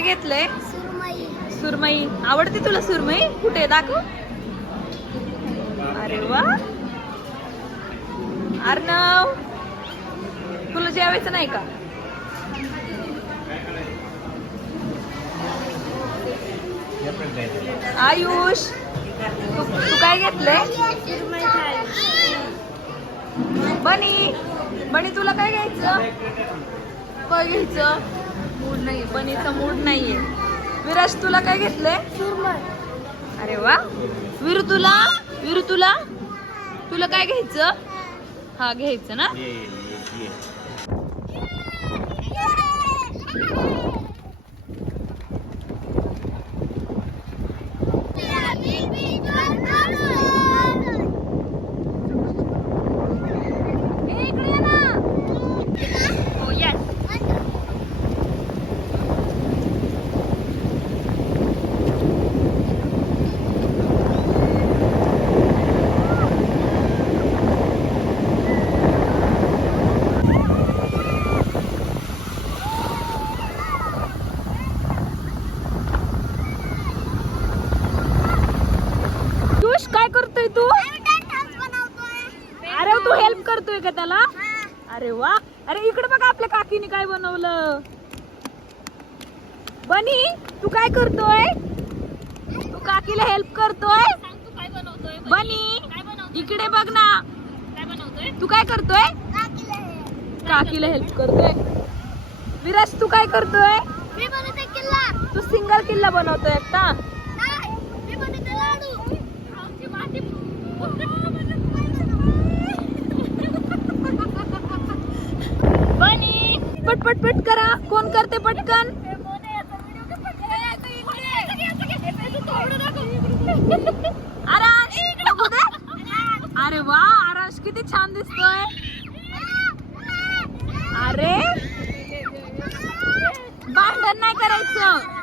काय घेतलंय? सुरमई. सुरमई. आवडते तुला सुरमई? कुठे दाखव. अरे वा. अर्णव, तुला जेवायचं नाही का? आयुष, तू काय घेतलंय? सुरमई खायची. बनी, बनी तुला काय घ्यायचं? काय घ्यायचं? मूड नाही, बनीचा मूड नाहीये. विराज तुला काय घेतलंय? सुरमई. अरे वा. विरू तुला, विरू तुला, तुला काय घ्यायचं? हा घ्यायचं ना. हो येस. आयुष काय करतोय तू? अरे तू हेल्प करतोय का त्याला? अरे वा. अरे इकडे बघा आपल्या काकीने काय बनवलं. बनी तू काय करतोय? तू काकीला हेल्प करतोय? बनी इकडे बघ ना. तू काय करतोय? काकीला हेल्प करतोय. विराज तू काय करतोय? मी बनवते किल्ला. तू सिंगल किल्ला बनवतोय आता. मी बनवते लाडू. बनी पट पट पट करा. कोण करते पटकन? आराश बघू दे. अरे वा आराश किती छान दिसतोय. अरे भांडण नाही करायचं.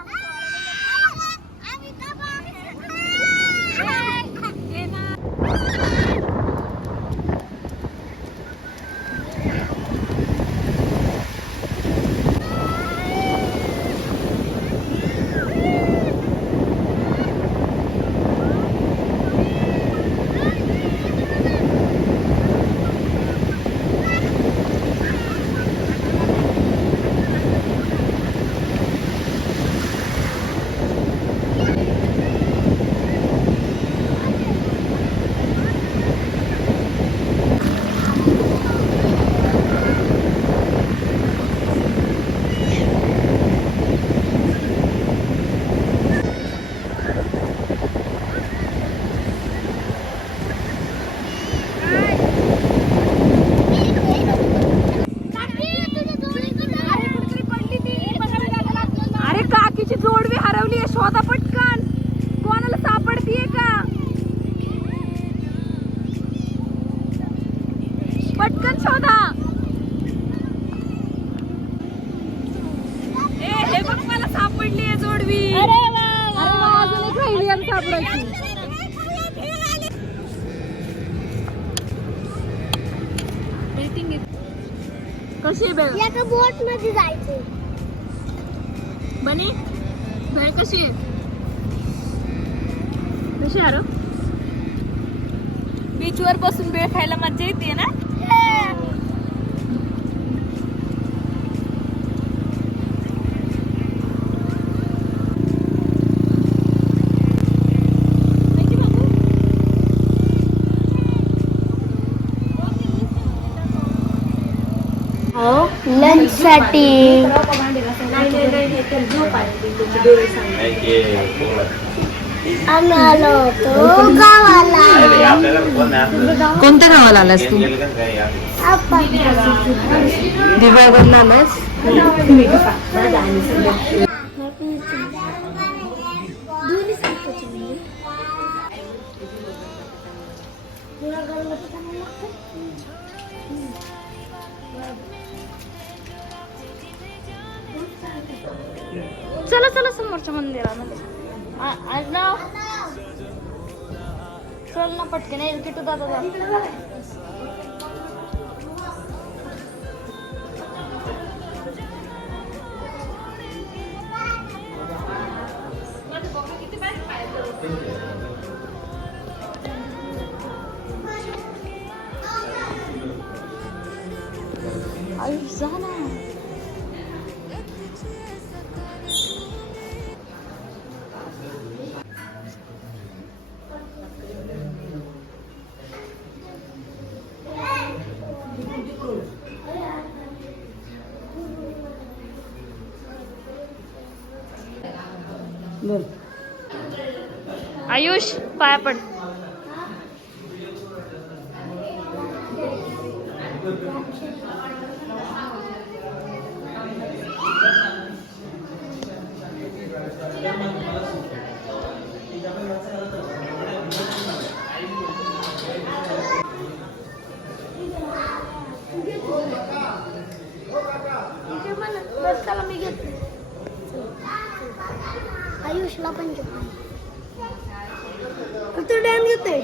अरे काकीची जोडवी हरवली आहे. शोधा पटकन. कोणाला सापडतीये का? पटकन शोधा. ए हे बघ मला सापडली आहे जोडवी. अरे वा. अजून एक राहिली आणि सापडायची. कशी आहे बेल? एका बोट मध्ये जायचं. बनी भेळ कशी आहे? कशी आहे? बीच वर बसून भेळ खायला मजा येते ना. लंच साठी आम्ही आलो होतो गावाला. कोणत्या गावाला आलास तू? दिवाळगडला आलास? चला चला समोरच्या मंदिरामध्ये. आज ना चल ना पटकन. किटू दादा आयुष पाया पड. चला मी घेते. आयुषला पण घेते. तू डॅम घेते.